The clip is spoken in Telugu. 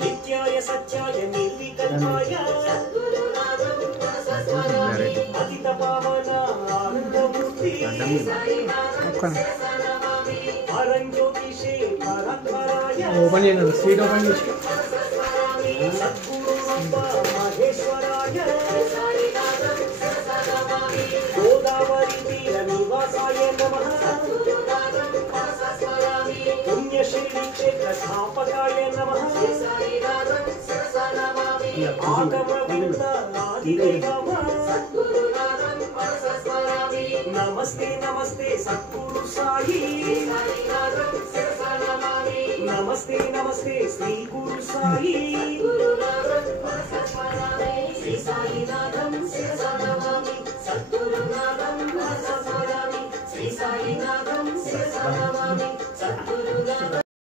నిత్యాయ సత్యాయ నిర్వికల్పాయ అతిత పావన ఆనందమూర్తి పరంజ్యోతిషే పరంపరాయ ఓపెన్ చేయండి స్వీట్ ఓపెన్ చేసి మహేశ్వరాయ గోదావరి తీర నివాసాయ నమః పుణ్యశ్రీ క్షేత్ర స్థాపకాయ నమః ఆగమ వింద ఆదిదేవ నమస్తే నమస్తే సద్గురు సాయి నమస్తే నమస్తే శ్రీ గురు సాయి శ్రీ సాయినాథం శిరసా నమామి సద్గురునాథం మనసా స్మరామి శ్రీ సాయినాథం శిరసా నమామి సద్గురునాథం